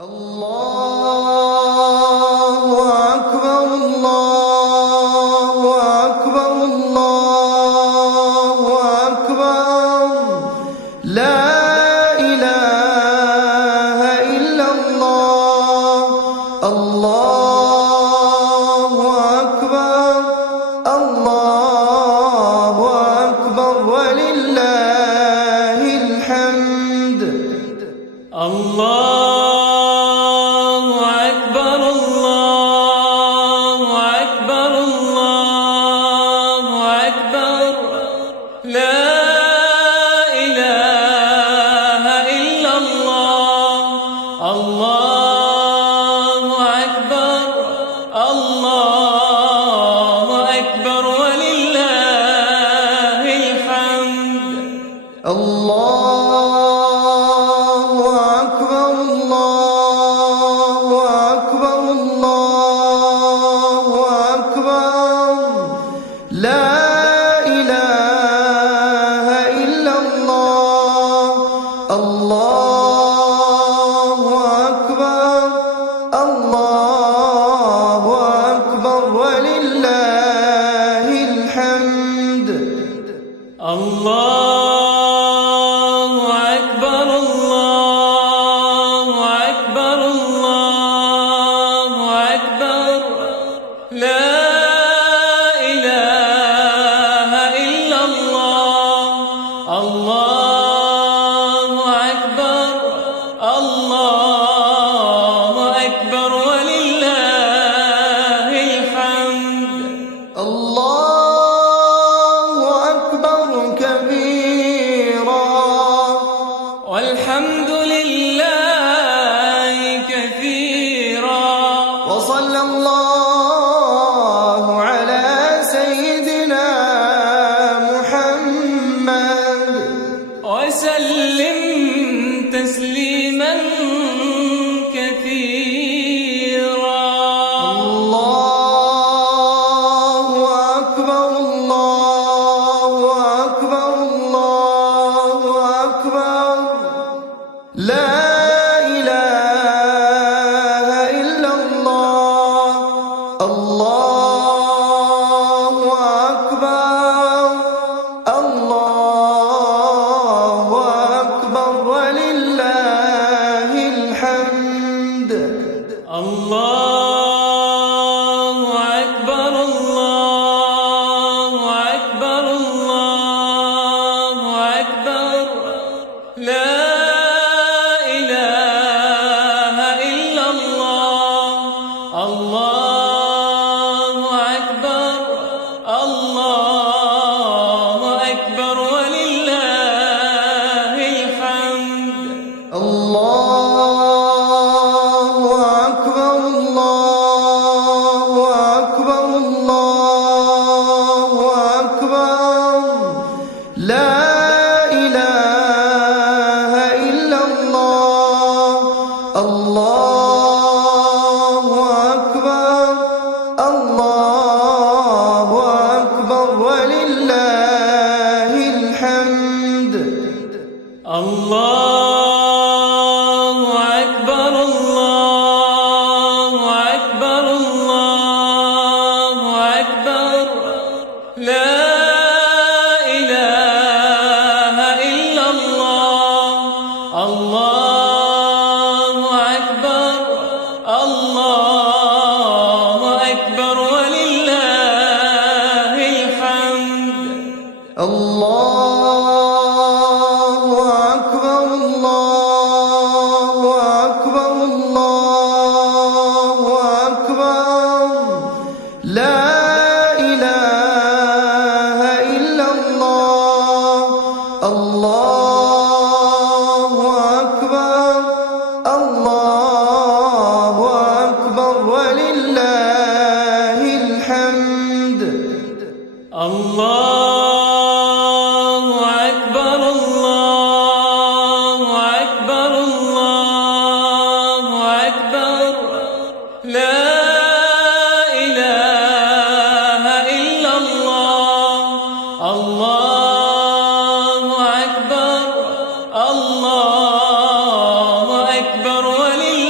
الله أكبر الله أكبر الله أكبر لا إله إلا الله الله أكبر الله أكبر ولله الحمد الله والحمد لله كثيرا وصلى الله على سيدنا محمد وسلم تسليما كثيرا الله أكبر الله أكبر الله أكبر لا إله إلا الله الله أكبر الله أكبر ولله الحمد الله أكبر الله أكبر الله أكبر لا الله أكبر ولله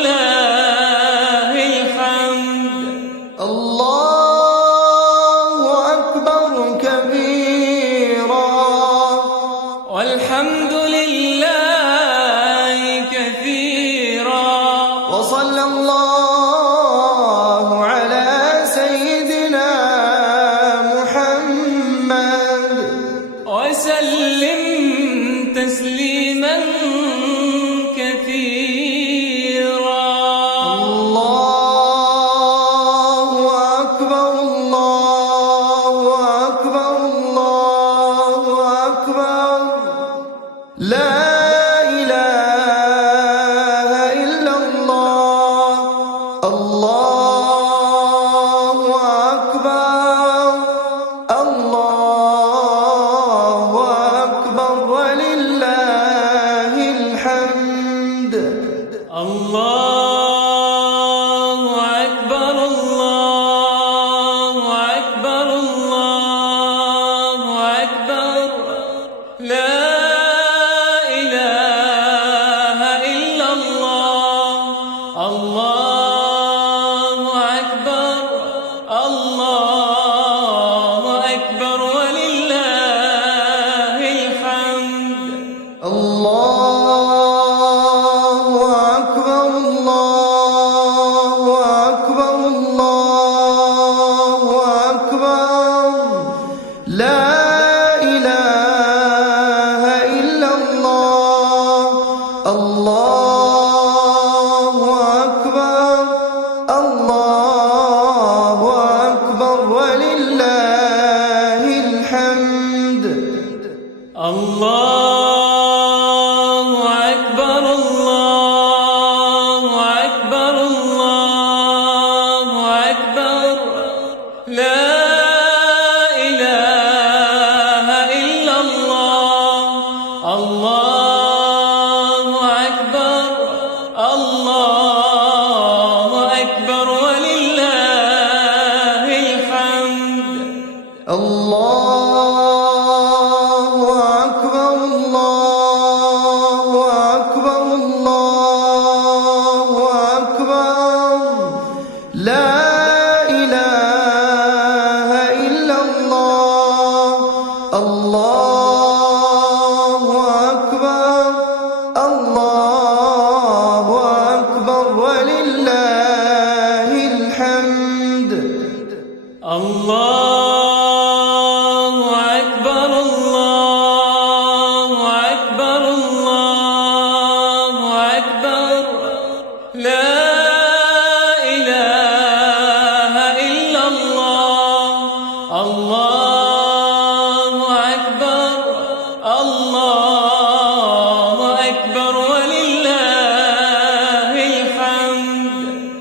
وصلى الله على سيدنا محمد وسلم تسليما كثيرا. الله أكبر الله أكبر الله أكبر لا إله إلا الله. الله أكبر الله أكبر ولله الحمد. الله أكبر الله أكبر الله أكبر لا إله إلا الله. الله أكبر الله أكبر ولله الحمد. الله أكبر الله أكبر الله أكبر لا إله إلا الله. الله أكبر الله أكبر ولله الحمد. الله أكبر الله أكبر الله أكبر لا إله إلا الله. الله أكبر الله أكبر ولله الحمد. الله أكبر الله أكبر الله أكبر لا إله إلا الله. الله أكبر الله أكبر ولله الحمد. الله أكبر الله أكبر الله أكبر لا إله إلا الله. الله أكبر الله أكبر ولله الحمد.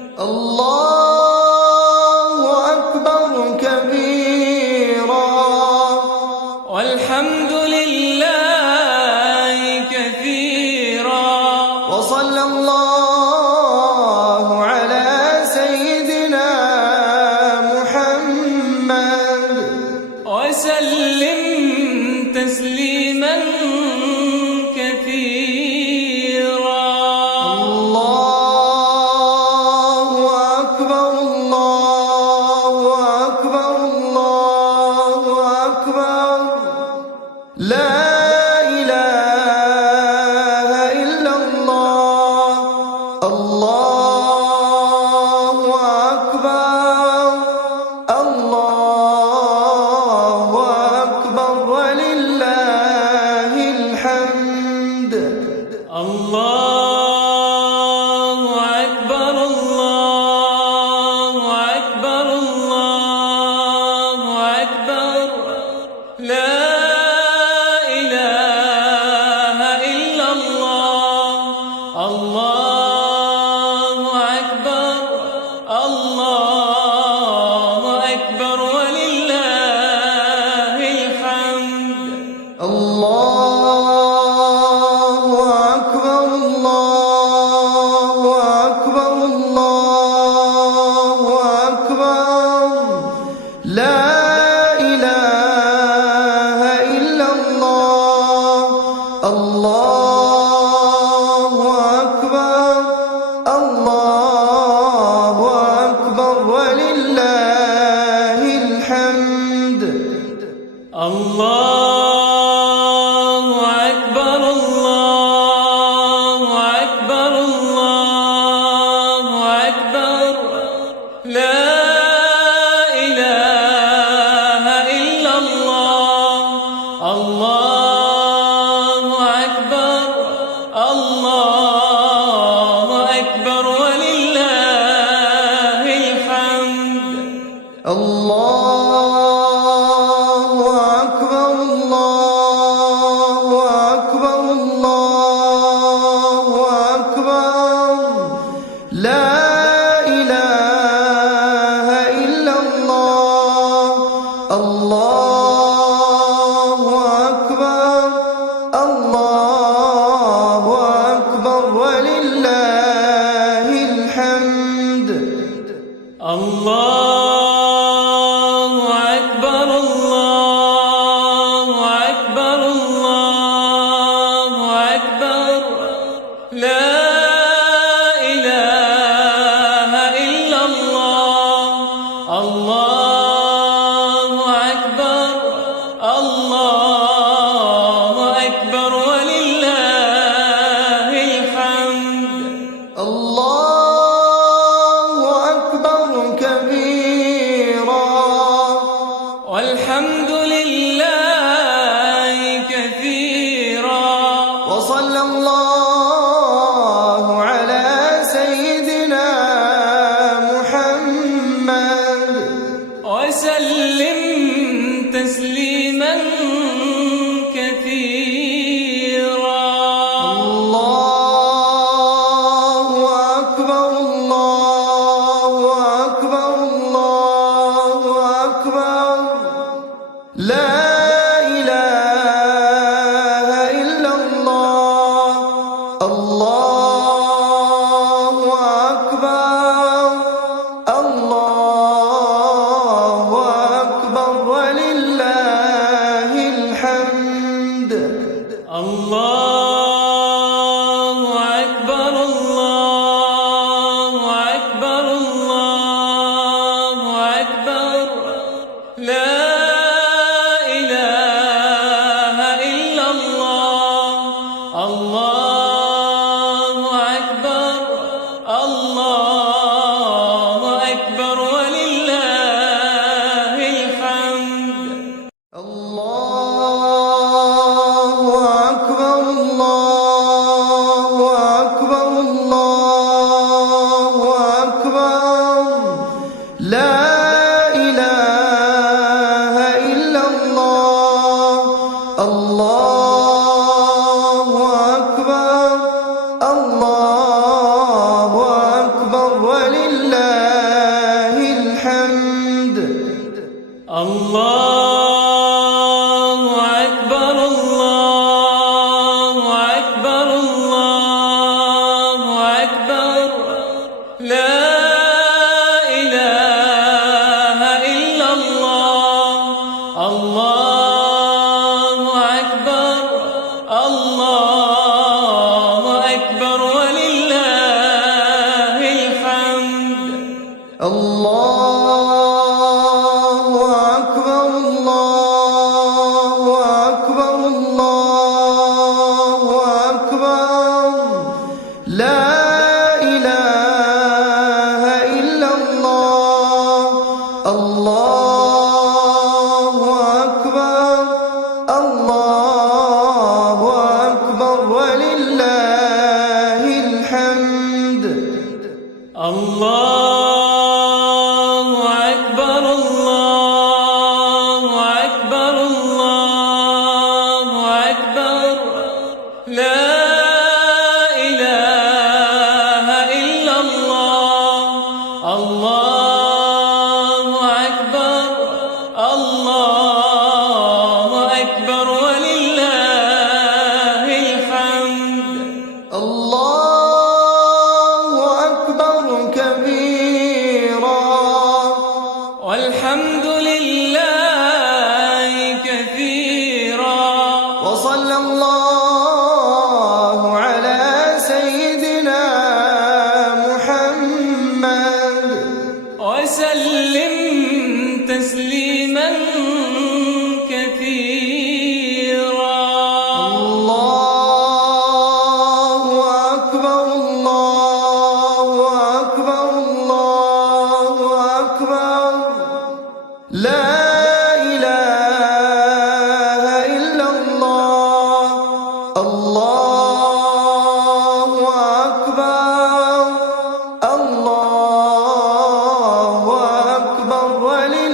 الله أكبر الله أكبر الله أكبر لا إله إلا الله الله أكبر الله أكبر ولله الحمد الله أكبر الله أكبر الله أكبر لا إله إلا الله الله أكبر الله أكبر ولله الحمد الله أكبر كبيرا والحمد لله كثيرا وصلى الله على سيدنا محمد وسلم تسليما كثيرا الله أكبر الله أكبر الله أكبر لا إله إلا الله الله أكبر الله أكبر ولله الحمد الله أكبر الله أكبر الله أكبر لا إله إلا الله الله أكبر الله أكبر ولله الحمد الله أكبر الله أكبر الله أكبر لا إله إلا الله الله أكبر الله أكبر ولله الحمد الله أكبر الله أكبر الله أكبر لا إله إلا الله الله أكبر الله أكبر ولله الحمد الله أكبر الله أكبر الله أكبر لا إله إلا الله الله أكبر الله أكبر ولله الحمد الله أكبر الله أكبر الله أكبر لا إله إلا الله الله أكبر الله أكبر ولله الحمد الله أكبر كبيرا والحمد لله كثيرا وصلى الله على سيدنا محمد وسلم تسليما كثيرا الله أكبر الله أكبر الله أكبر لا إله إلا الله الله أكبر الله أكبر ولله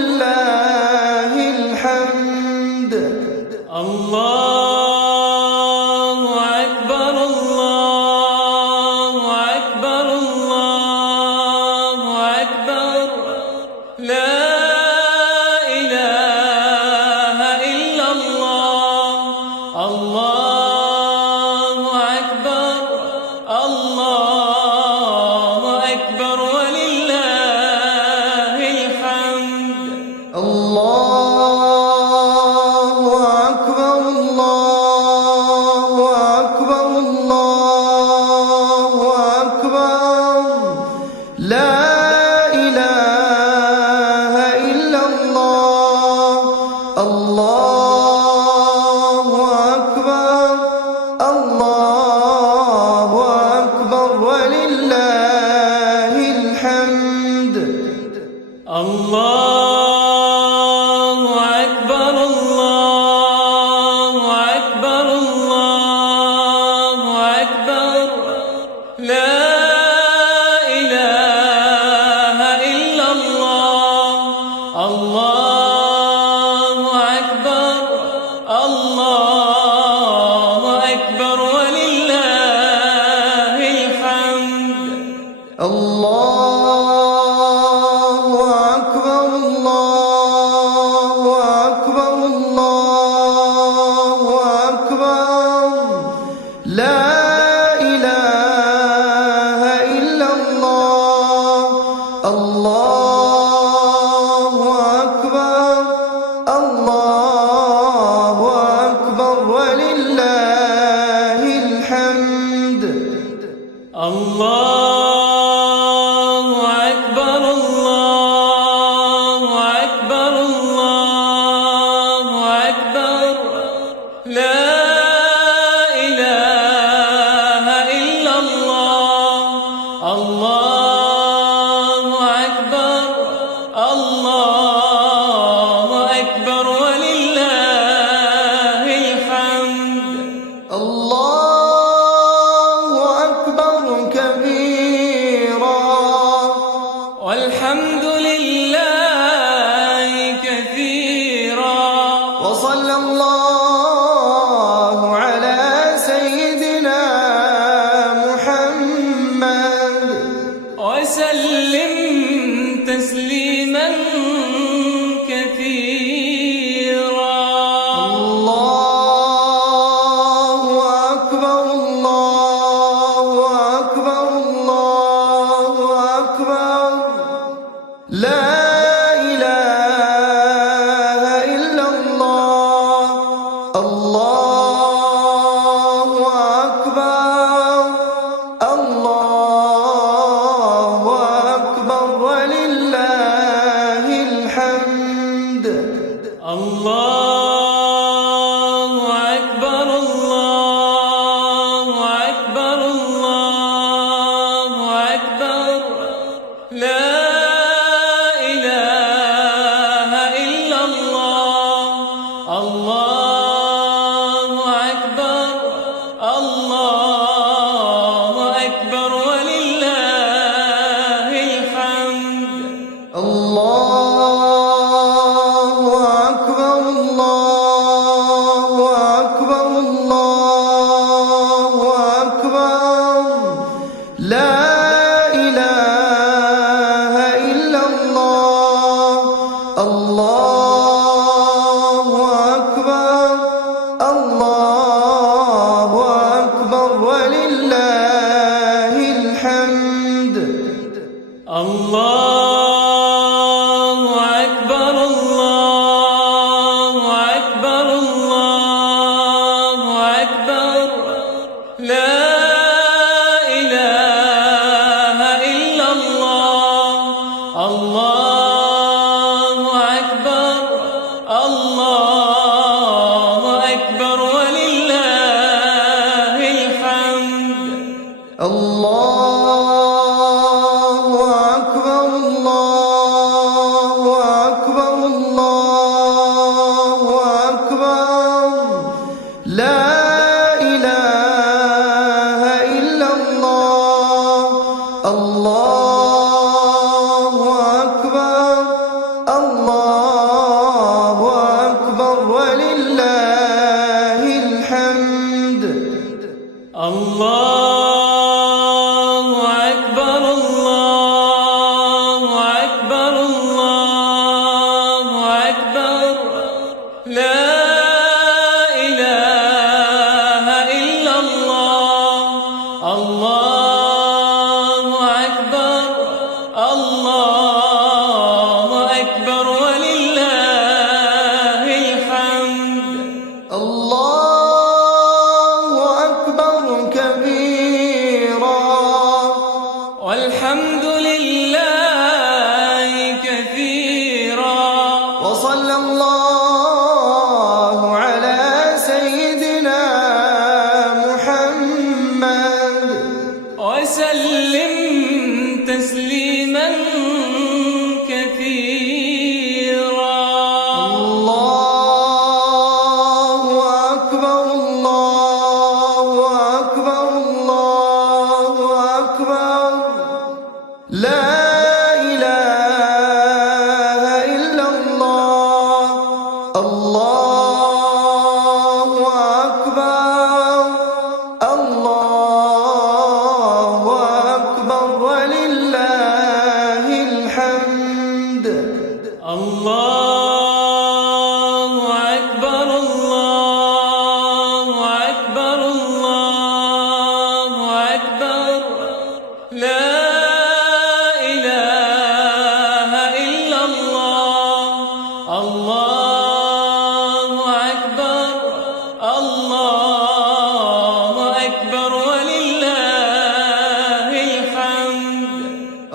الله أكبر الله أكبر الله أكبر لا إله إلا الله الله أكبر الله أكبر ولله الحمد الله أكبر الله أكبر الله أكبر لا إله إلا الله الله أكبر الله أكبر ولله الحمد الله أكبر كبيرا والحمد لله كثيرا وصلى الله على سيدنا محمد وسلم تسليما كثيرا الله أكبر الله أكبر الله أكبر لا إله إلا الله الله أكبر الله أكبر ولله الحمد الله أكبر الله أكبر الله أكبر لا إله إلا الله الله أكبر الله أكبر ولله الحمد الله أكبر الله أكبر الله أكبر لا إله إلا الله الله أكبر الله أكبر ولله الحمد الله أكبر الله أكبر الله أكبر لا إله إلا الله الله أكبر الله أكبر ولله الحمد الله أكبر الله أكبر الله أكبر لا إله إلا الله الله أكبر الله أكبر ولله الحمد الله أكبر الله أكبر الله أكبر لا إله إلا الله الله أكبر الله أكبر ولله الحمد الله أكبر كبيرا والحمد لله كثيرا وصلى الله على سيدنا محمد وسلم تسليما كثيرا الله أكبر الله أكبر الله أكبر لا إله إلا الله الله أكبر الله أكبر ولله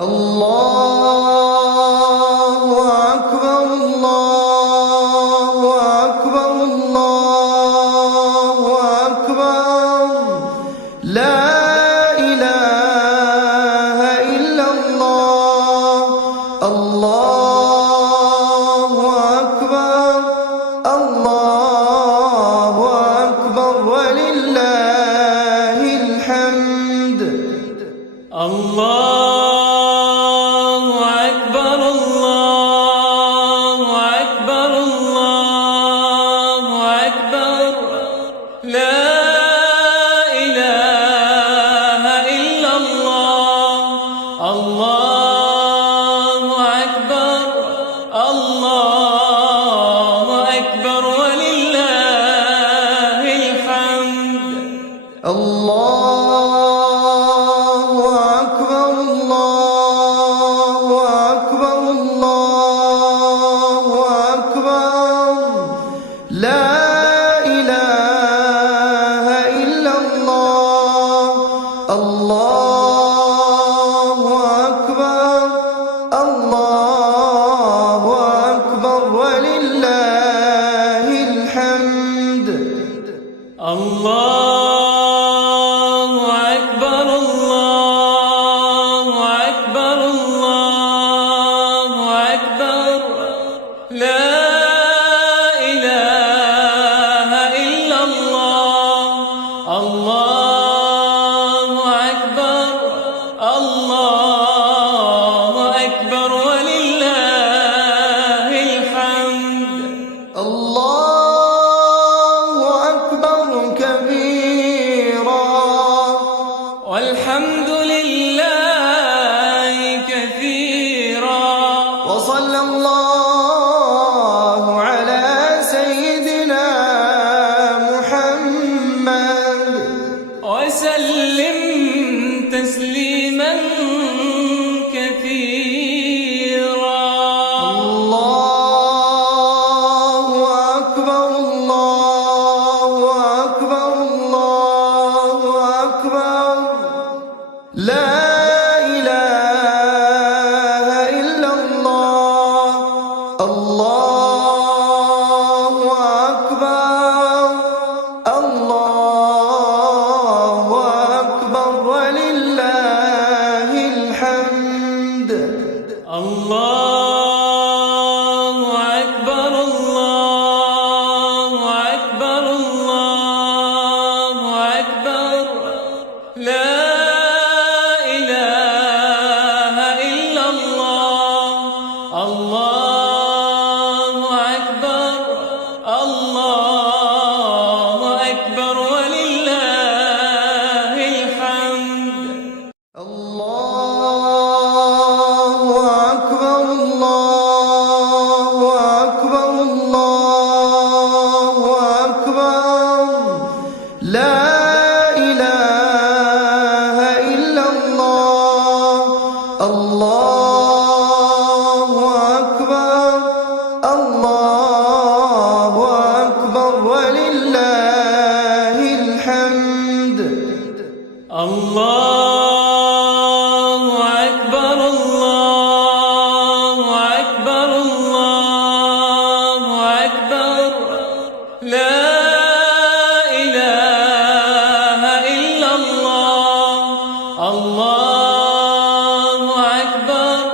الله أكبر الله أكبر الله أكبر لا إله إلا الله الله أكبر الله أكبر ولله الحمد الله أكبر الله أكبر الله أكبر لا إله إلا الله الله أكبر الله أكبر ولله الحمد الله أكبر الله أكبر الله أكبر لا إله إلا الله الله أكبر الله أكبر ولله الحمد الله أكبر الله أكبر الله أكبر لا إله إلا الله الله أكبر الله أكبر ولله الحمد الله أكبر كبيرا والحمد لله كثيرا وصلى الله على سيدنا محمد وسلم تسليما كثيرا الله أكبر الله أكبر الله أكبر لا إله إلا الله الله أكبر الله أكبر ولله الحمد الله أكبر الله أكبر الله أكبر لا إله إلا الله الله أكبر الله أكبر ولله الحمد الله أكبر الله أكبر الله أكبر لا إله إلا الله الله أكبر الله أكبر ولله الحمد الله أكبر الله أكبر الله أكبر لا إله إلا الله الله أكبر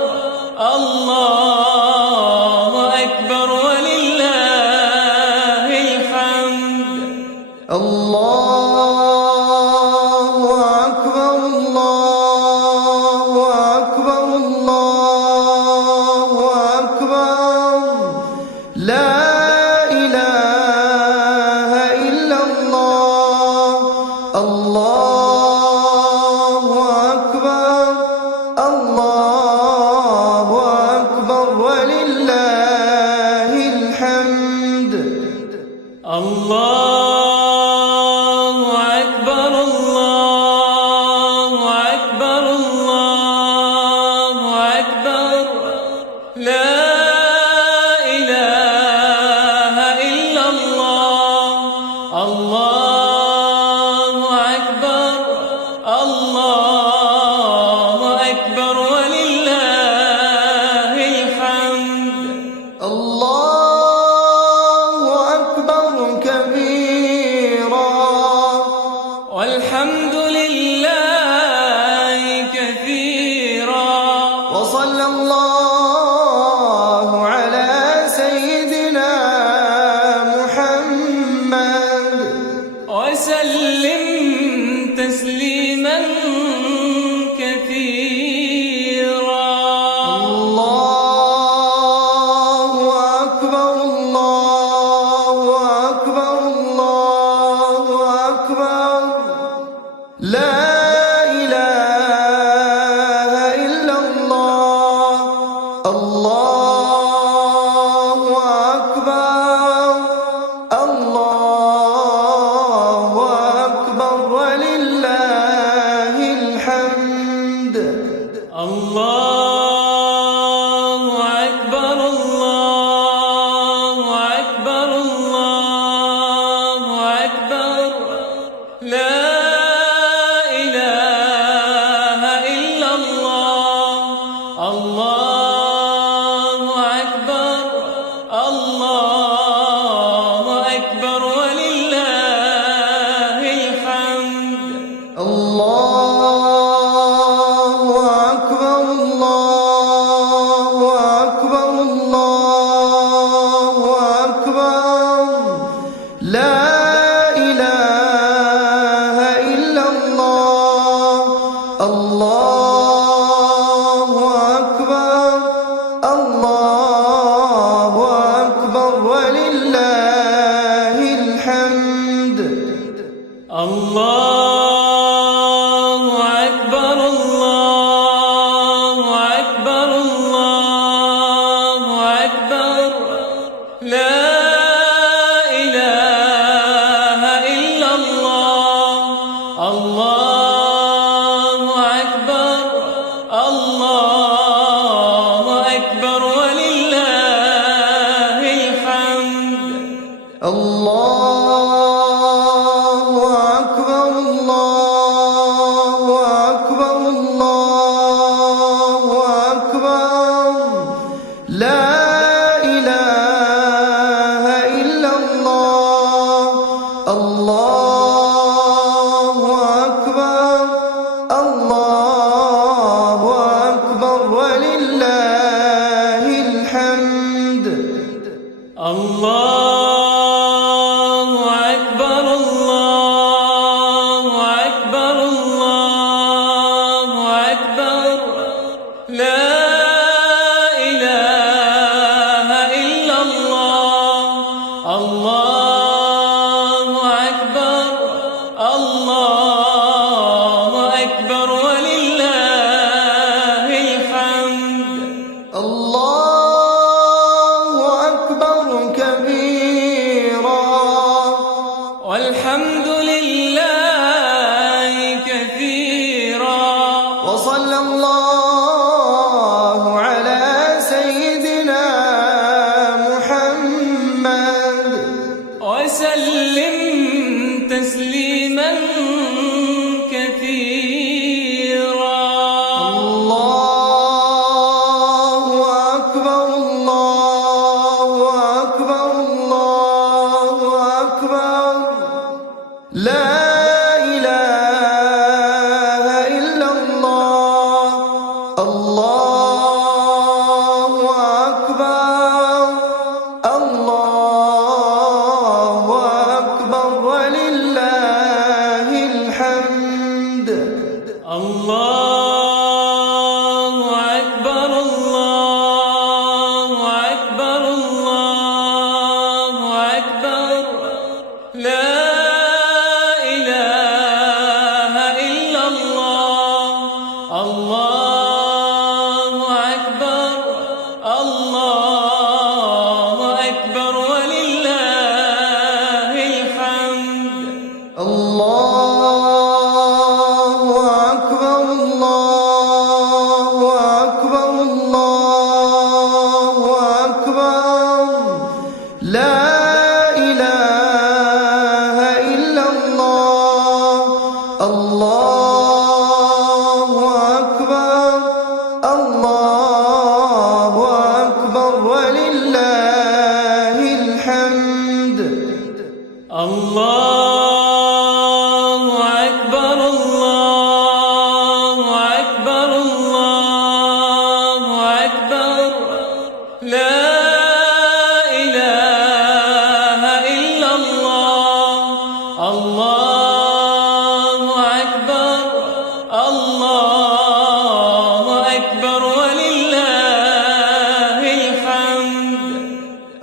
وصلى الله على سيدنا محمد وسلم تسليما كثيرا. الله أكبر الله أكبر الله أكبر لا إله إلا الله. الله أكبر الله أكبر ولله الحمد. الله أكبر الله أكبر الله أكبر لا إله إلا الله. الله أكبر الله أكبر ولله الحمد. الله أكبر الله أكبر الله أكبر لا إله إلا الله. الله أكبر الله أكبر ولله الحمد. الله أكبر الله أكبر الله أكبر لا إله إلا الله. الله أكبر الله أكبر ولله الحمد. الله أكبر الله أكبر الله أكبر لا إله إلا الله. الله أكبر الله أكبر ولله الحمد. الله أكبر الله أكبر الله أكبر لا إله إلا الله. الله أكبر الله أكبر ولله الحمد. الله أكبر كبيرا والحمد لله كثيرا. وصلى الله على سيدنا محمد وسلم تسليما كثيرا. الله أكبر الله أكبر الله أكبر لا إله إلا الله. الله أكبر الله أكبر ولله الحمد. الله أكبر الله أكبر الله أكبر لا إله إلا الله. الله أكبر الله أكبر ولله الحمد. الله أكبر الله أكبر الله أكبر لا إله إلا الله. الله أكبر الله أكبر ولله الحمد. الله أكبر الله أكبر الله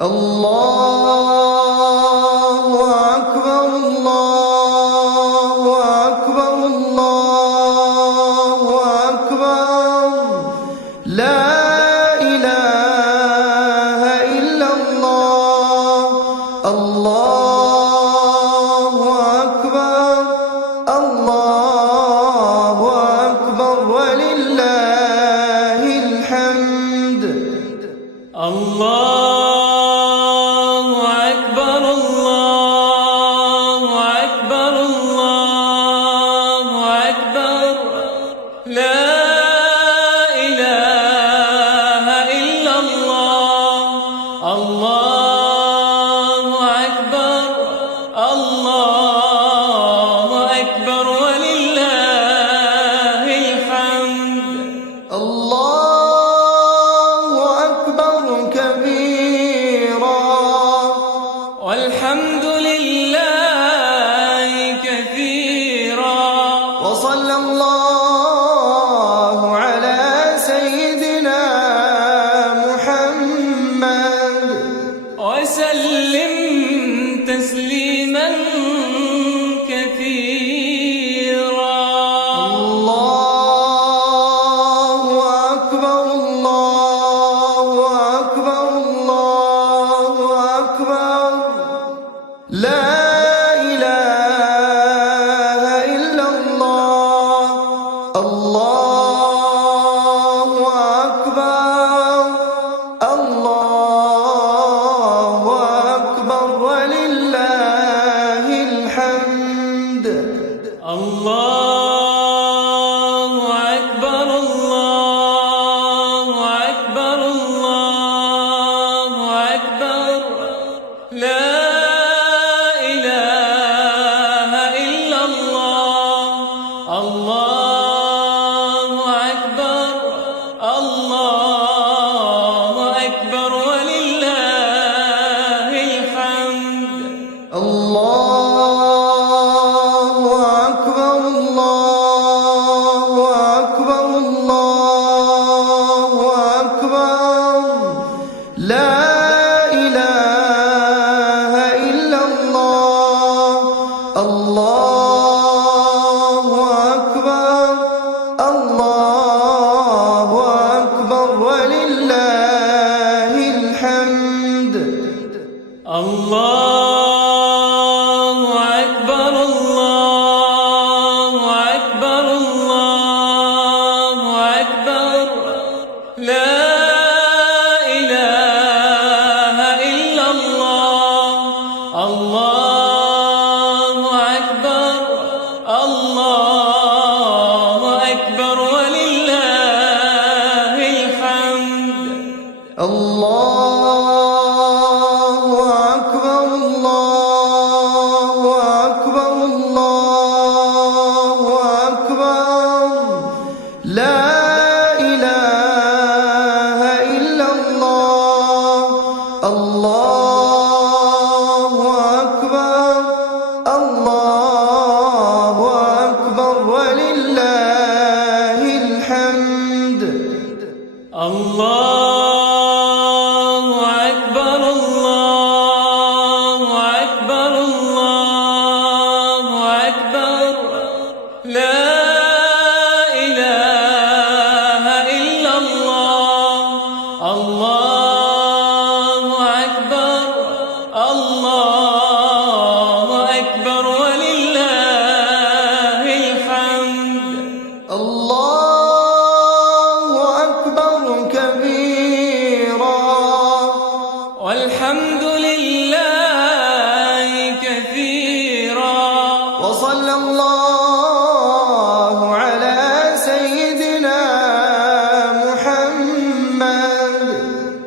الله أكبر الله أكبر الله أكبر لا إله إلا الله الله أكبر الله أكبر ولله الحمد الله أكبر الله أكبر الله أكبر لا إله إلا الله الله أكبر الله أكبر ولله الحمد الله أكبر كبيرا والحمد لله كثيرا وصلى الله على سيدنا محمد وسلم تسليما كثيرا الله أكبر الله أكبر الله أكبر لا إله إلا الله الله أكبر الله أكبر ولله الحمد الله أكبر الله أكبر الله أكبر لا إله إلا الله الله أكبر الله أكبر ولله الحمد الله أكبر الله أكبر الله أكبر لا إله إلا الله الله أكبر الله أكبر ولله الحمد الله أكبر الله أكبر الله أكبر لا إله إلا الله الله أكبر الله أكبر ولله الحمد الله أكبر الله أكبر الله أكبر لا إله إلا الله الله أكبر الله أكبر ولله الحمد الله أكبر الله أكبر الله أكبر لا إله إلا الله الله أكبر الله أكبر ولله الحمد الله أكبر كبيرا والحمد لله كثيرا وصلى الله على سيدنا محمد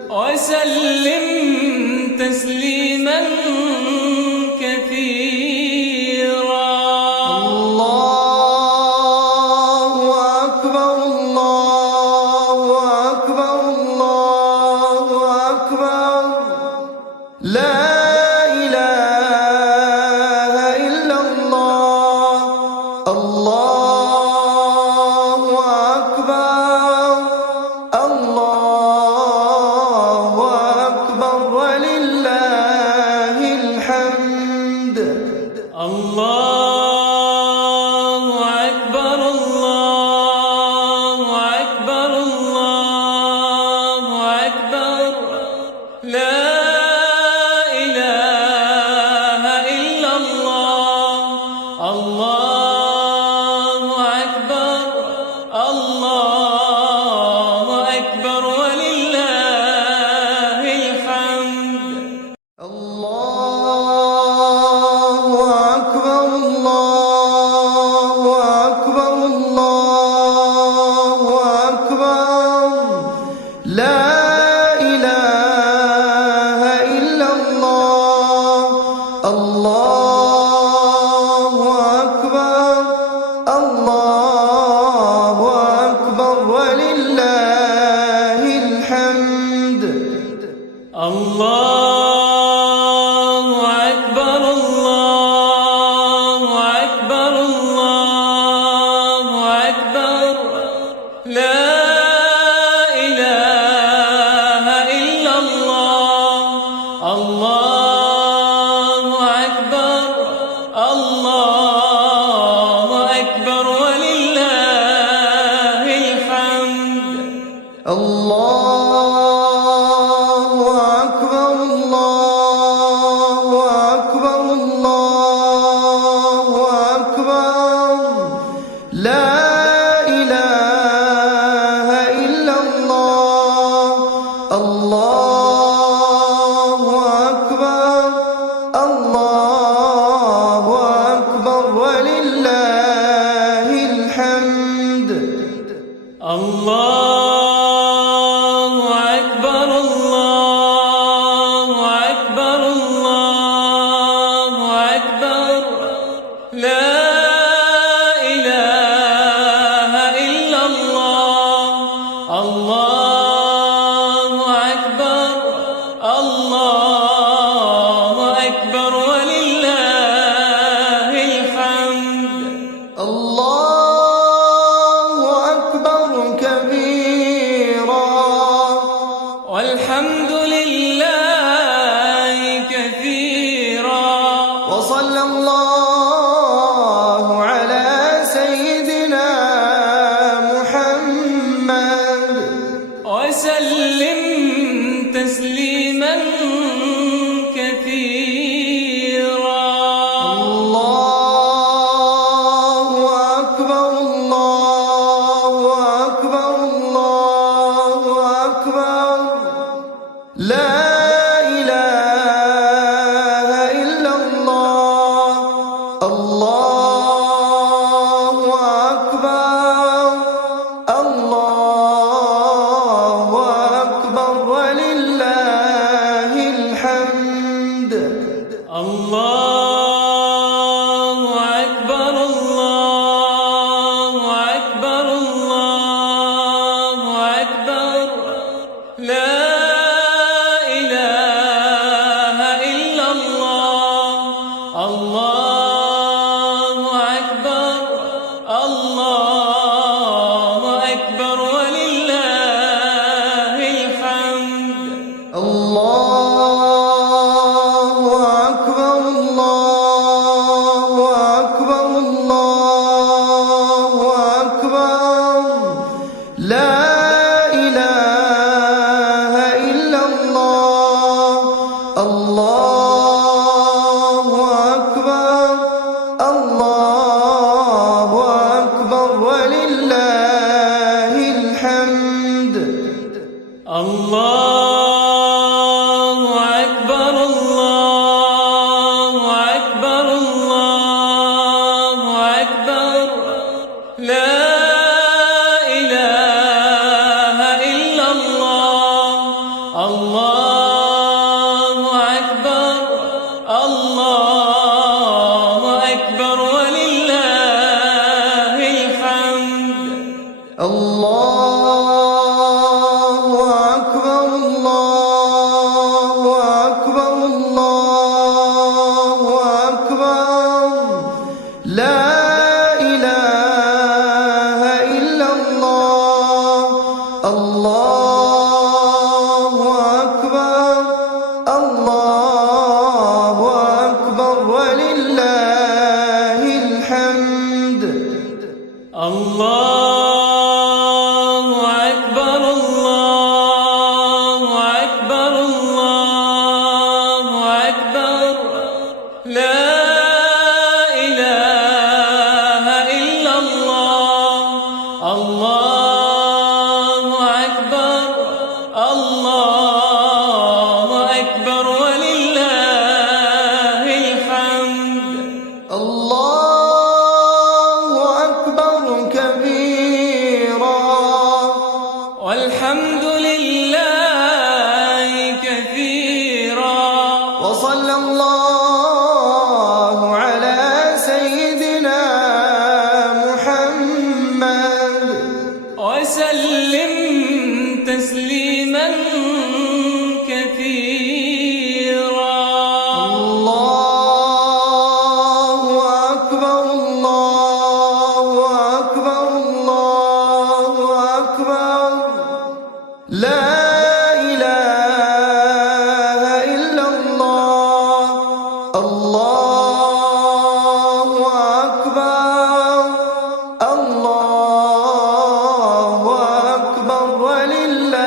الله أكبر الله أكبر الله أكبر لا إله إلا الله الله أكبر الله أكبر ولله الحمد الله أكبر الله أكبر الله أكبر لا إله إلا الله الله أكبر الله أكبر ولله الحمد الله أكبر كبيرا والحمد لله كثيرا وصلى الله على سيدنا محمد وسلم تسليما كثيرا الله أكبر الله أكبر الله أكبر لا إله إلا الله الله أكبر الله أكبر ولله الحمد الله أكبر الله أكبر الله أكبر لا إله إلا الله الله أكبر الله أكبر ولله الحمد الله أكبر الله أكبر الله أكبر لا إله إلا الله الله أكبر الله أكبر ولله الحمد الله أكبر الله أكبر الله أكبر لا إله إلا الله الله أكبر الله أكبر ولله الحمد الله أكبر الله أكبر الله أكبر لا إله إلا الله الله أكبر الله أكبر ولله الحمد الله أكبر الله أكبر الله أكبر لا إله إلا الله الله أكبر الله أكبر ولله الحمد الله أكبر كبيرا والحمد لله كثيرا وصلى الله على سيدنا محمد وسلم تسليما كثيرا الله أكبر الله أكبر الله أكبر لا إله إلا الله الله أكبر الله أكبر ولله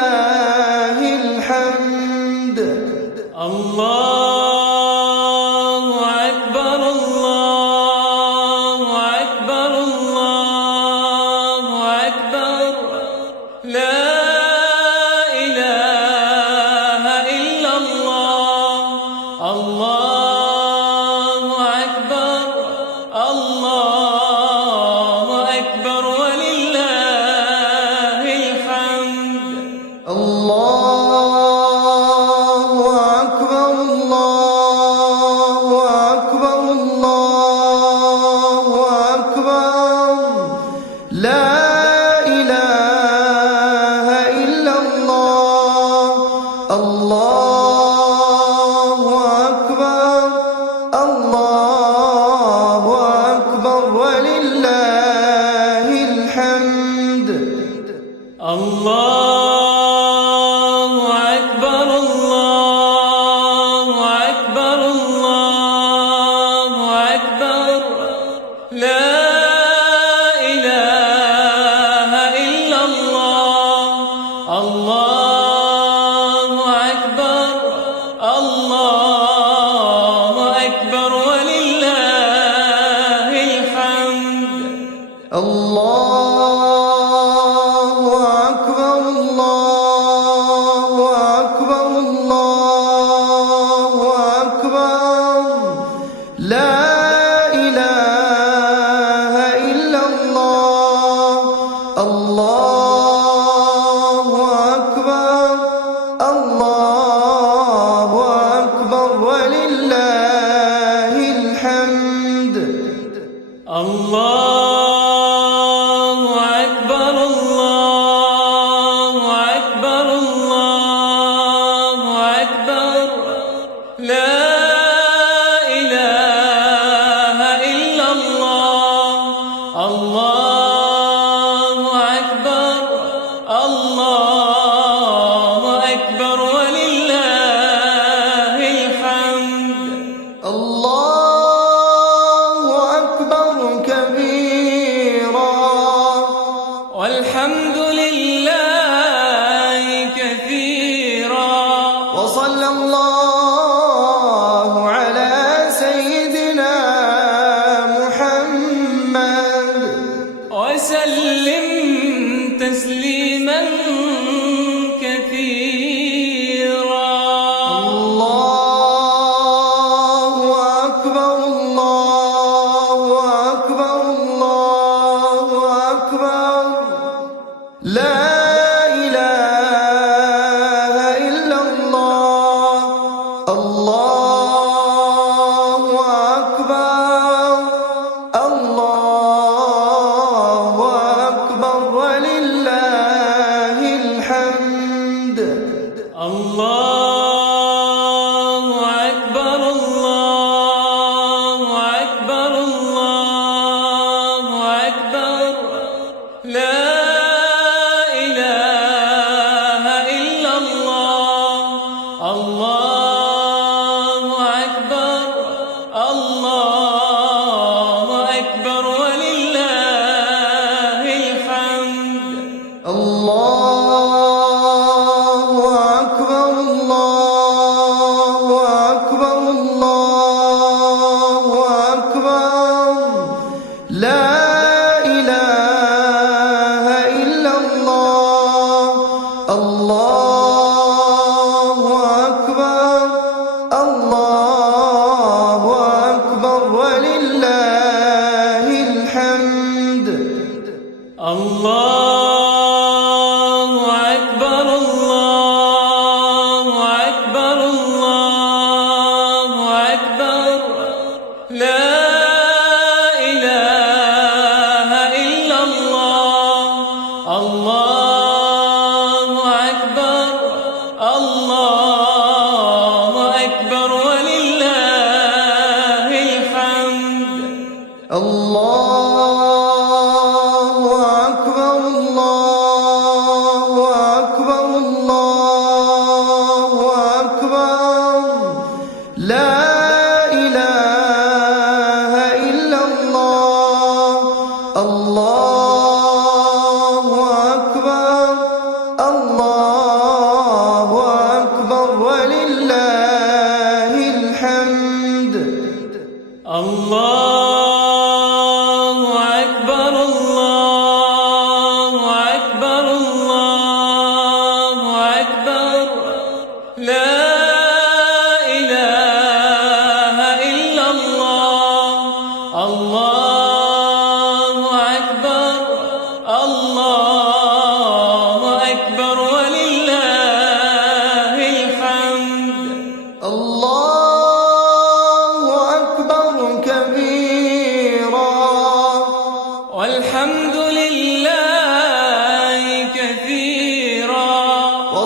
الله أكبر الله أكبر الله أكبر لا إله إلا الله الله أكبر الله أكبر ولله الحمد الله أكبر الله أكبر الله أكبر لا إله إلا الله الله أكبر الله أكبر ولله الحمد الله أكبر الله أكبر الله أكبر لا إله إلا الله الله أكبر الله أكبر ولله الحمد الله أكبر الله أكبر الله أكبر لا إله إلا الله الله أكبر الله أكبر ولله الحمد الله أكبر كبيرا والحمد لله كثيرا وصلى الله على سيدنا محمد وسلم تسليما كثيرا الله أكبر الله أكبر الله أكبر لا إله إلا الله الله أكبر الله أكبر ولله الحمد الله أكبر الله أكبر الله أكبر لا إله إلا الله الله أكبر الله أكبر ولله الحمد الله أكبر الله أكبر الله أكبر لا إله إلا الله الله أكبر الله أكبر ولله الحمد الله أكبر الله أكبر الله أكبر لا إله إلا الله الله أكبر الله أكبر ولله الحمد الله أكبر الله أكبر الله أكبر لا إله إلا الله الله أكبر الله أكبر ولله الحمد الله أكبر الله أكبر الله أكبر لا إله إلا الله الله أكبر الله أكبر ولله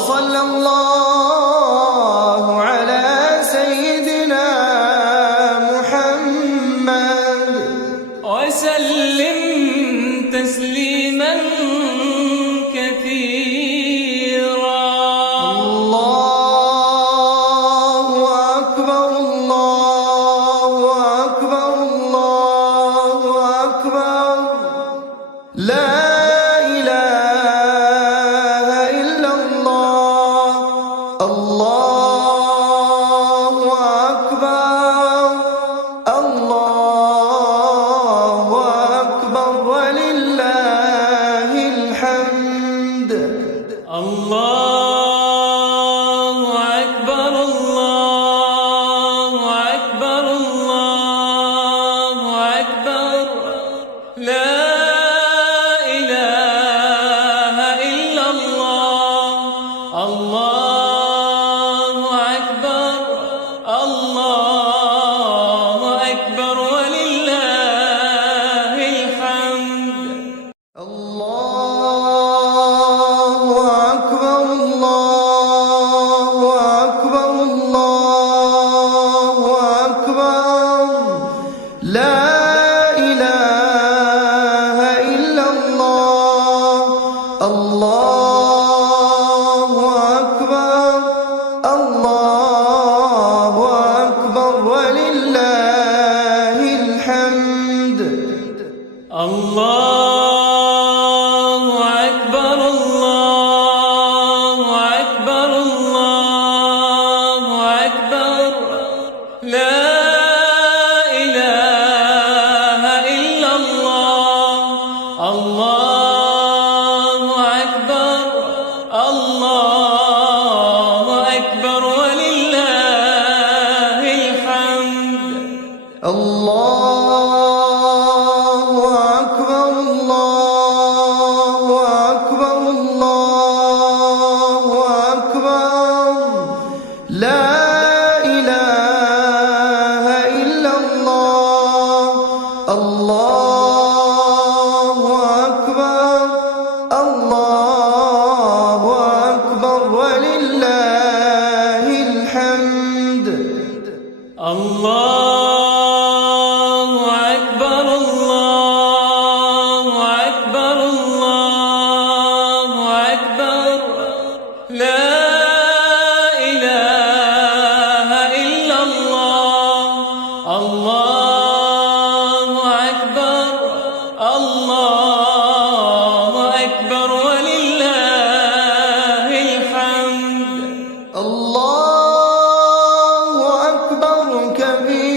وصلى الله على سيدنا محمد وسلم تسليما كثيرا. الله أكبر الله أكبر الله أكبر لا إله إلا الله. الله أكبر الله أكبر ولله الحمد. الله أكبر الله أكبر الله أكبر لا إله إلا الله. الله أكبر الله أكبر ولله الحمد. الله أكبر الله أكبر الله أكبر لا إله إلا الله. الله أكبر الله أكبر ولله الحمد. الله أكبر الله أكبر الله أكبر لا إله إلا الله. الله أكبر الله أكبر ولله الحمد. الله أكبر الله أكبر الله أكبر لا إله إلا الله. الله أكبر الله أكبر ولله الحمد. الله أكبر الله أكبر الله أكبر لا إله إلا الله. الله أكبر الله أكبر ولله الحمد. الله أكبر كبيرا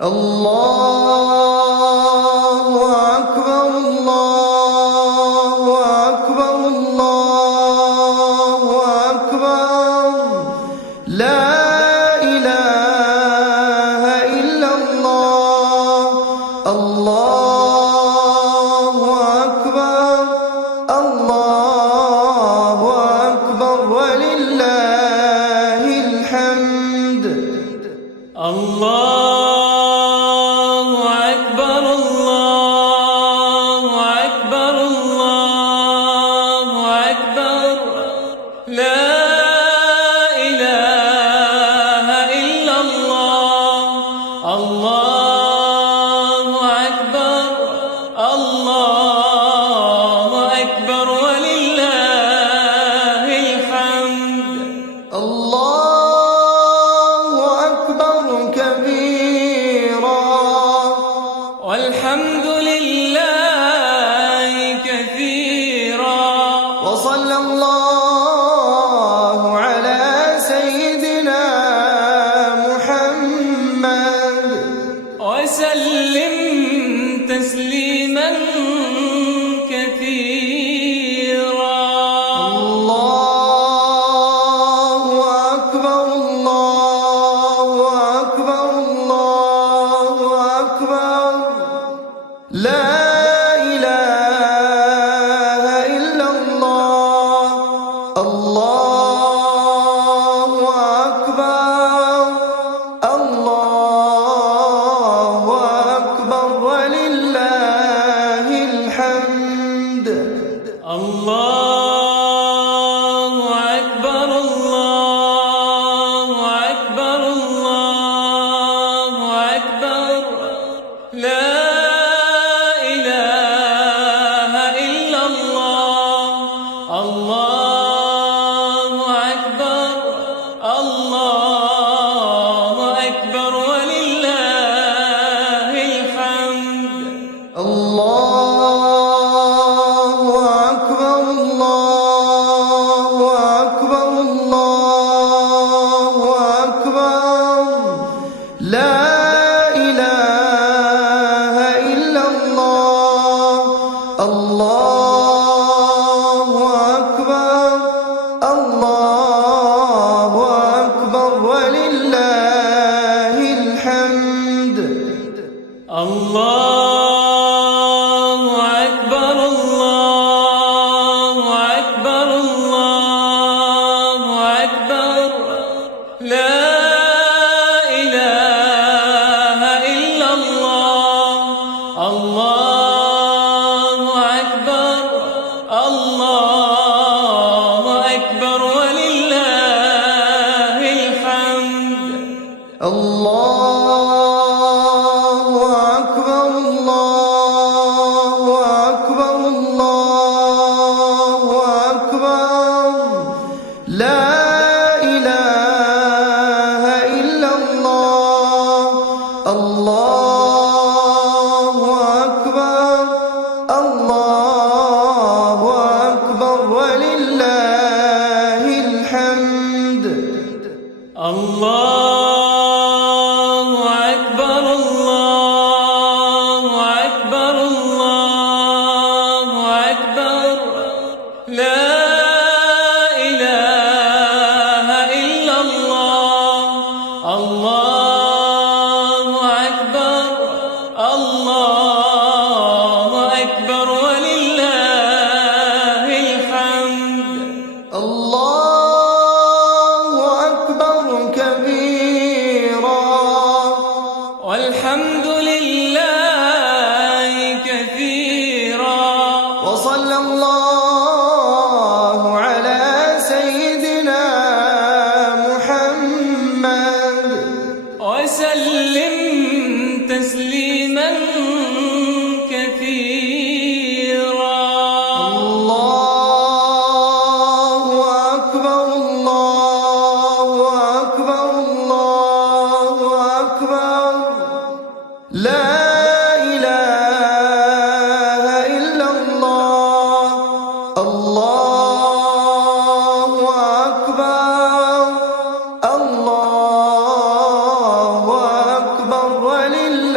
الله أكبر الله أكبر الله أكبر لا إله إلا الله الله أكبر الله أكبر ولله الحمد الله أكبر الله أكبر الله أكبر لا إله إلا الله الله أكبر الله أكبر ولله الحمد الله أكبر كبيرا والحمد لله كثيرا وصلى الله على سيدنا محمد وسلم تسليما كثيرا الله أكبر الله أكبر الله أكبر لا إله إلا الله الله أكبر الله أكبر ولله الحمد الله أكبر الله أكبر الله أكبر لا إله إلا الله الله أكبر الله أكبر ولله الحمد الله أكبر الله أكبر الله أكبر لا إله إلا الله الله أكبر الله أكبر ولله الحمد الله أكبر الله أكبر الله أكبر لا إله إلا الله الله أكبر الله أكبر ولله الحمد الله أكبر الله أكبر الله أكبر لا إله إلا الله الله أكبر الله أكبر ولله الحمد الله أكبر الله أكبر الله أكبر لا إله إلا الله الله أكبر الله أكبر ولله الحمد الله أكبر كبيرا والحمد لله كثيرا وصلى الله على سيدنا محمد وسلم تسليما كثيرا الله أكبر الله أكبر الله أكبر لا إله إلا الله الله أكبر الله أكبر ولله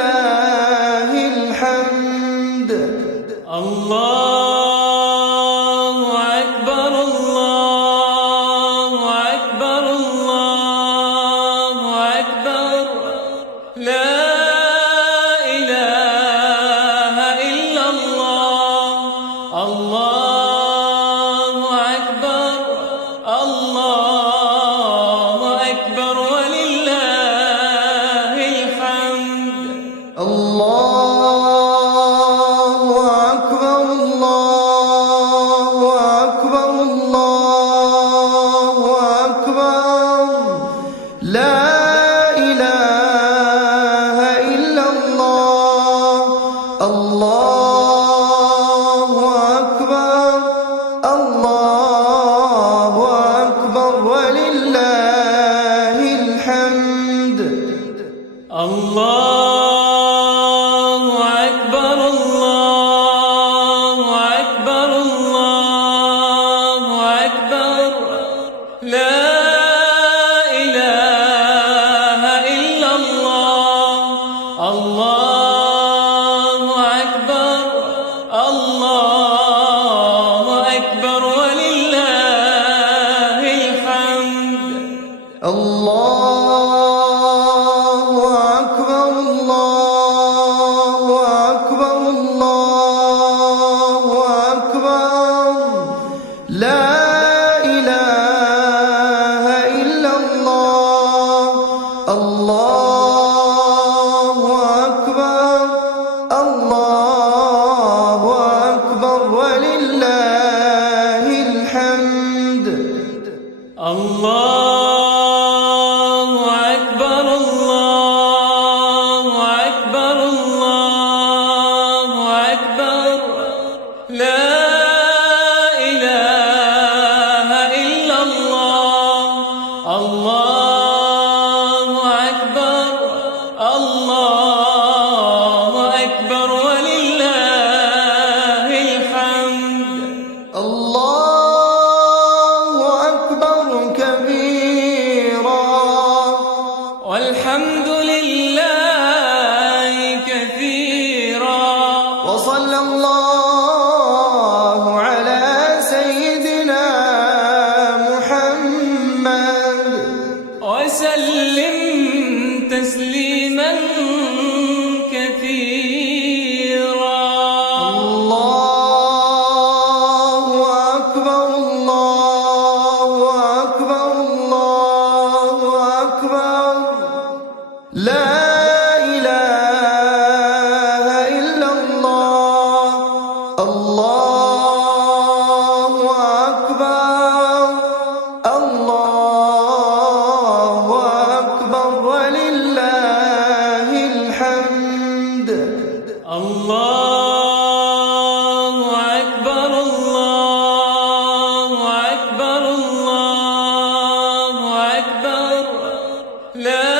لا إله إلا الله. الله أكبر الله أكبر ولله الحمد. الله أكبر الله أكبر الله أكبر لا إله إلا الله. الله أكبر الله أكبر ولله الحمد. الله أكبر الله أكبر الله أكبر لا إله إلا الله. الله أكبر الله أكبر ولله الحمد. الله أكبر الله أكبر الله أكبر لا إله إلا الله. الله أكبر الله أكبر ولله الحمد. الله أكبر كبيرا والحمد لله كثيرا وصلى الله على سيدنا محمد وسلم تسليما كثيرا. الله أكبر الله أكبر الله أكبر لا إله إلا الله. الله أكبر الله أكبر ولله الحمد. الله أكبر الله أكبر الله أكبر لا